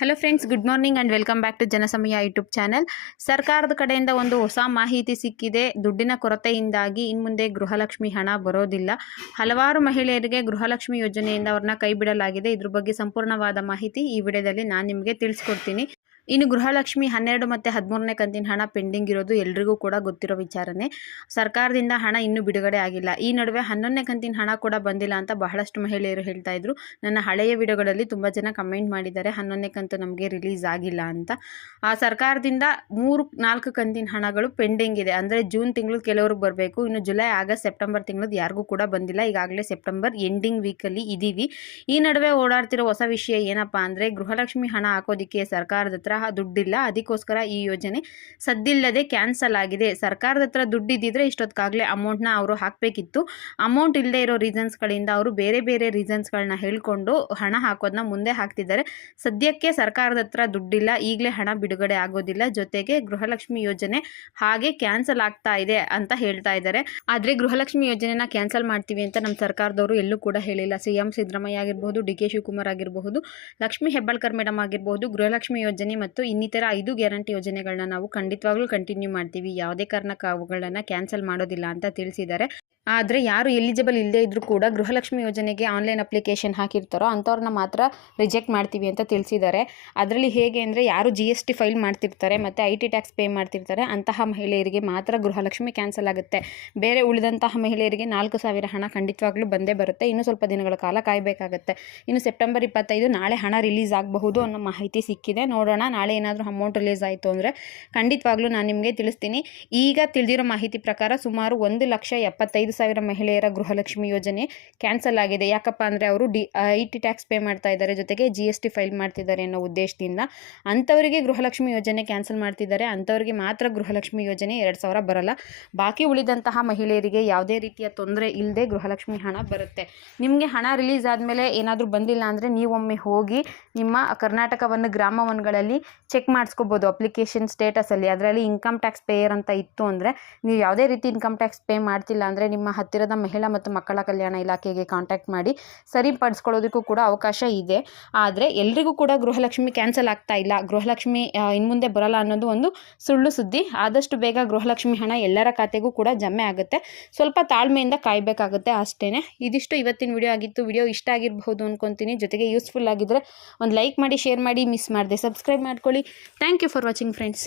Hello friends, good morning and welcome back to Janasamaya YouTube channel. ಸರ್ಕಾರದ ಕಡೆಯಿಂದ ಒಂದು ಹೊಸ ಮಾಹಿತಿ ಸಿಕ್ಕಿದೆ. ದುಡ್ಡಿನ ಕೊರತೆಯಿಂದಾಗಿ ಇನ್ನು ಮುಂದೆ ಗೃಹಲಕ್ಷ್ಮಿ ಹಣ ಬರೋದಿಲ್ಲ. ಹಲವಾರು ಮಹಿಳೆಯರಿಗೆ ಗೃಹಲಕ್ಷ್ಮಿ ಯೋಜನೆಯಿಂದ ಅವ್ರನ್ನ ಕೈ ಬಿಡಲಾಗಿದೆ. ಇದ್ರ ಬಗ್ಗೆ ಸಂಪೂರ್ಣವಾದ ಮಾಹಿತಿ ಈ ವಿಡಿಯೋದಲ್ಲಿ ನಾನು ನಿಮಗೆ ತಿಳಿಸ್ಕೊಡ್ತೀನಿ. ಇನ್ನು ಗೃಹಲಕ್ಷ್ಮಿ 12 ಮತ್ತು 13ನೇ ಕಂತಿನ ಹಣ ಪೆಂಡಿಂಗ್ ಇರೋದು ಎಲ್ರಿಗೂ ಕೂಡ ಗೊತ್ತಿರೋ ವಿಚಾರನೇ. ಸರ್ಕಾರದಿಂದ ಹಣ ಇನ್ನೂ ಬಿಡುಗಡೆ ಆಗಿಲ್ಲ. ಈ ನಡುವೆ 11ನೇ ಕಂತಿನ ಹಣ ಕೂಡ ಬಂದಿಲ್ಲ ಅಂತ ಬಹಳಷ್ಟು ಮಹಿಳೆಯರು ಹೇಳ್ತಾ ಇದ್ರು. ನನ್ನ ಹಳೆಯ ವಿಡಿಯೋಗಳಲ್ಲಿ ತುಂಬ ಜನ ಕಮೆಂಟ್ ಮಾಡಿದ್ದಾರೆ 11ನೇ ಕಂತು ನಮಗೆ ರಿಲೀಸ್ ಆಗಿಲ್ಲ ಅಂತ. ಸರ್ಕಾರದಿಂದ 3-4 ಕಂತಿನ ಹಣಗಳು ಪೆಂಡಿಂಗ್ ಇದೆ. ಅಂದರೆ ಜೂನ್ ತಿಂಗಳು ಕೆಲವ್ರಿಗೆ ಬರಬೇಕು. ಇನ್ನು ಜುಲೈ, ಆಗಸ್ಟ್, ಸೆಪ್ಟೆಂಬರ್ ತಿಂಗಳದ್ದು ಯಾರಿಗೂ ಕೂಡ ಬಂದಿಲ್ಲ. ಈಗಾಗಲೇ ಸೆಪ್ಟೆಂಬರ್ ಎಂಡಿಂಗ್ ವೀಕಲ್ಲಿ ಇದ್ದೀವಿ. ಈ ನಡುವೆ ಓಡಾಡ್ತಿರೋ ಹೊಸ ವಿಷಯ ಏನಪ್ಪ ಅಂದರೆ, ಗೃಹಲಕ್ಷ್ಮಿ ಹಣ ಹಾಕೋದಕ್ಕೆ ಸರ್ಕಾರದ ಹತ್ರ ದುಡ್ಡಿಲ್ಲ. ಅದಕ್ಕೋಸ್ಕರ ಈ ಯೋಜನೆ ಸದ್ದಿಲ್ಲದೆ ಕ್ಯಾನ್ಸಲ್ ಆಗಿದೆ. ಸರ್ಕಾರದ ಹತ್ರ ದುಡ್ಡಿದ್ದಿದ್ರೆ ಇಷ್ಟೊತ್ತಿಗಾಗಲೇ ಅಮೌಂಟ್ನ ಅವರು ಹಾಕಬೇಕಿತ್ತು. ಅಮೌಂಟ್ ಇಲ್ಲದೆ ಇರೋ ರೀಸನ್ಸ್ಗಳಿಂದ ಅವರು ಬೇರೆ ಬೇರೆ ರೀಸನ್ಸ್ಗಳನ್ನ ಹೇಳ್ಕೊಂಡು ಹಣ ಹಾಕೋದನ್ನ ಮುಂದೆ ಹಾಕ್ತಿದ್ದಾರೆ. ಸದ್ಯಕ್ಕೆ ಸರ್ಕಾರದ ಹತ್ರ ದುಡ್ಡಿಲ್ಲ, ಈಗಲೇ ಹಣ ಬಿಡುಗಡೆ ಆಗೋದಿಲ್ಲ. ಜೊತೆಗೆ ಗೃಹಲಕ್ಷ್ಮಿ ಯೋಜನೆ ಹಾಗೆ ಕ್ಯಾನ್ಸಲ್ ಆಗ್ತಾ ಇದೆ ಅಂತ ಹೇಳ್ತಾ ಇದ್ದಾರೆ. ಆದರೆ ಗೃಹಲಕ್ಷ್ಮಿ ಯೋಜನೆನ ಕ್ಯಾನ್ಸಲ್ ಮಾಡ್ತೀವಿ ಅಂತ ನಮ್ಮ ಸರ್ಕಾರದವರು ಎಲ್ಲೂ ಕೂಡ ಹೇಳಿಲ್ಲ. CM ಸಿದ್ದರಾಮಯ್ಯ ಆಗಿರಬಹುದು, DK ಶಿವಕುಮಾರ್ ಆಗಿರಬಹುದು, ಲಕ್ಷ್ಮೀ ಹೆಬ್ಬಾಳ್ಕರ್ ಮೇಡಮ್ ಆಗಿರಬಹುದು, ಗೃಹಲಕ್ಷ್ಮಿ ಯೋಜನೆ ಮತ್ತು ಇನ್ನಿತರ 5 ಗ್ಯಾರಂಟಿ ಯೋಜನೆಗಳನ್ನ ನಾವು ಖಂಡಿತವಾಗ್ಲೂ ಕಂಟಿನ್ಯೂ ಮಾಡ್ತೀವಿ, ಯಾವುದೇ ಕಾರಣಕ್ಕೆ ಅವುಗಳನ್ನ ಕ್ಯಾನ್ಸಲ್ ಮಾಡೋದಿಲ್ಲ ಅಂತ ತಿಳಿಸಿದ್ದಾರೆ. ಆದರೆ ಯಾರು ಎಲಿಜಿಬಲ್ ಇಲ್ಲದೇ ಇದ್ರೂ ಕೂಡ ಗೃಹಲಕ್ಷ್ಮಿ ಯೋಜನೆಗೆ ಆನ್ಲೈನ್ ಅಪ್ಲಿಕೇಶನ್ ಹಾಕಿರ್ತಾರೋ ಅಂಥವ್ರನ್ನ ಮಾತ್ರ ರಿಜೆಕ್ಟ್ ಮಾಡ್ತೀವಿ ಅಂತ ತಿಳಿಸಿದ್ದಾರೆ. ಅದರಲ್ಲಿ ಹೇಗೆ ಅಂದರೆ, ಯಾರು GST ಫೈಲ್ ಮಾಡ್ತಿರ್ತಾರೆ ಮತ್ತು IT ಟ್ಯಾಕ್ಸ್ ಪೇ ಮಾಡ್ತಿರ್ತಾರೆ ಅಂತಹ ಮಹಿಳೆಯರಿಗೆ ಮಾತ್ರ ಗೃಹಲಕ್ಷ್ಮಿ ಕ್ಯಾನ್ಸಲ್ ಆಗುತ್ತೆ. ಬೇರೆ ಉಳಿದಂತಹ ಮಹಿಳೆಯರಿಗೆ 4,000 ಹಣ ಖಂಡಿತವಾಗ್ಲೂ ಬಂದೇ ಬರುತ್ತೆ. ಇನ್ನೂ ಸ್ವಲ್ಪ ದಿನಗಳ ಕಾಲ ಕಾಯಬೇಕಾಗುತ್ತೆ. ಇನ್ನು ಸೆಪ್ಟೆಂಬರ್ 25 ನಾಳೆ ಹಣ ರಿಲೀಸ್ ಆಗಬಹುದು ಅನ್ನೋ ಮಾಹಿತಿ ಸಿಕ್ಕಿದೆ. ನೋಡೋಣ, ನಾಳೆ ಏನಾದರೂ ಅಮೌಂಟ್ ರಿಲೀಸ್ ಆಯಿತು ಅಂದರೆ ಖಂಡಿತವಾಗ್ಲೂ ನಾನು ನಿಮಗೆ ತಿಳಿಸ್ತೀನಿ. ಈಗ ತಿಳಿದಿರೋ ಮಾಹಿತಿ ಪ್ರಕಾರ ಸುಮಾರು 1,75,000 ಮಹಿಳೆಯರ ಗೃಹಲಕ್ಷ್ಮಿ ಯೋಜನೆ ಕ್ಯಾನ್ಸಲ್ ಆಗಿದೆ. ಯಾಕಪ್ಪ ಅಂದರೆ ಅವರು IT ಟ್ಯಾಕ್ಸ್ ಪೇ ಮಾಡ್ತಾ ಇದ್ದಾರೆ, ಜೊತೆಗೆ GST ಫೈಲ್ ಮಾಡ್ತಿದ್ದಾರೆ ಅನ್ನೋ ಉದ್ದೇಶದಿಂದ ಅಂಥವರಿಗೆ ಗೃಹಲಕ್ಷ್ಮಿ ಯೋಜನೆ ಕ್ಯಾನ್ಸಲ್ ಮಾಡ್ತಿದ್ದಾರೆ. ಅಂಥವರಿಗೆ ಮಾತ್ರ ಗೃಹಲಕ್ಷ್ಮಿ ಯೋಜನೆ 2,000 ಬರಲ್ಲ. ಬಾಕಿ ಉಳಿದಂತಹ ಮಹಿಳೆಯರಿಗೆ ಯಾವುದೇ ರೀತಿಯ ತೊಂದರೆ ಇಲ್ಲದೆ ಗೃಹಲಕ್ಷ್ಮಿ ಹಣ ಬರುತ್ತೆ. ನಿಮಗೆ ಹಣ ರಿಲೀಸ್ ಆದಮೇಲೆ ಏನಾದರೂ ಬಂದಿಲ್ಲ ಅಂದರೆ ನೀವೊಮ್ಮೆ ಹೋಗಿ ನಿಮ್ಮ ಕರ್ನಾಟಕವನ್ನು ಗ್ರಾಮವನ್ಗಳಲ್ಲಿ ಚೆಕ್ ಮಾಡಿಸ್ಕೋಬೋದು ಅಪ್ಲಿಕೇಶನ್ ಸ್ಟೇಟಸಲ್ಲಿ. ಅದರಲ್ಲಿ ಇನ್ಕಮ್ ಟ್ಯಾಕ್ಸ್ ಪೇಯರ್ ಅಂತ ಇತ್ತು ಅಂದರೆ, ನೀವು ಯಾವುದೇ ರೀತಿ ಇನ್ಕಮ್ ಟ್ಯಾಕ್ಸ್ ಪೇ ಮಾಡ್ತಿಲ್ಲ ಅಂದರೆ ನಿಮ್ಮ ಹತ್ತಿರದ ಮಹಿಳಾ ಮತ್ತು ಮಕ್ಕಳ ಕಲ್ಯಾಣ ಇಲಾಖೆಗೆ ಕಾಂಟ್ಯಾಕ್ಟ್ ಮಾಡಿ ಸರಿಪಡಿಸ್ಕೊಳ್ಳೋದಕ್ಕೂ ಕೂಡ ಅವಕಾಶ ಇದೆ. ಆದರೆ ಎಲ್ರಿಗೂ ಕೂಡ ಗೃಹಲಕ್ಷ್ಮಿ ಕ್ಯಾನ್ಸಲ್ ಆಗ್ತಾ ಇಲ್ಲ, ಗೃಹಲಕ್ಷ್ಮಿ ಇನ್ಮುಂದೆ ಬರಲ್ಲ ಅನ್ನೋದು ಒಂದು ಸುಳ್ಳು ಸುದ್ದಿ. ಆದಷ್ಟು ಬೇಗ ಗೃಹಲಕ್ಷ್ಮಿ ಹಣ ಎಲ್ಲರ ಖಾತೆಗೂ ಕೂಡ ಜಮೆ ಆಗುತ್ತೆ. ಸ್ವಲ್ಪ ತಾಳ್ಮೆಯಿಂದ ಕಾಯಬೇಕಾಗುತ್ತೆ ಅಷ್ಟೇ. ಇದಿಷ್ಟು ಇವತ್ತಿನ ವಿಡಿಯೋ ಆಗಿತ್ತು. ವಿಡಿಯೋ ಇಷ್ಟ ಆಗಿರಬಹುದು ಅಂದ್ಕೊತೀನಿ. ಜೊತೆಗೆ ಯೂಸ್ಫುಲ್ ಆಗಿದ್ದರೆ ಒಂದು ಲೈಕ್ ಮಾಡಿ, ಶೇರ್ ಮಾಡಿ, ಮಿಸ್ ಮಾಡದೆ ಸಬ್ಸ್ಕ್ರೈಬ್ ಮಾಡ್ಕೊಳ್ಳಿ. Thank you for watching friends.